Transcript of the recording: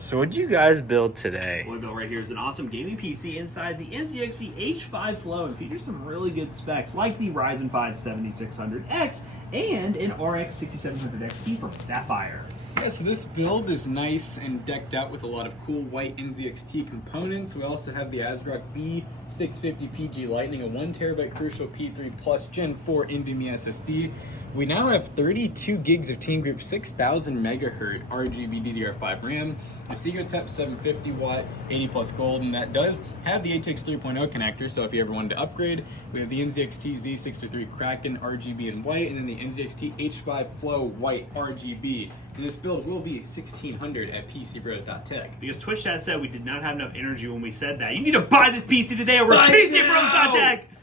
So what'd you guys build today? What we built right here is an awesome gaming PC inside the NZXT H5 Flow and features some really good specs like the Ryzen 5 7600X and an RX 6700 XT from Sapphire. Yeah, so this build is nice and decked out with a lot of cool white NZXT components. We also have the ASRock B650PG Lightning, a 1TB Crucial P3 Plus Gen 4 NVMe SSD. We now have 32 gigs of Team Group 6000 megahertz RGB DDR5 RAM, a SeagotTEP 750 watt 80 plus gold, and that does have the ATX 3.0 connector, so if you ever wanted to upgrade, we have the NZXT Z63 Kraken RGB in white, and then the NZXT H5 Flow white RGB. And this build will be $1,600 at PCBros.tech. Because Twitch chat said we did not have enough energy when we said that. You need to buy this PC today over at PCBros.tech!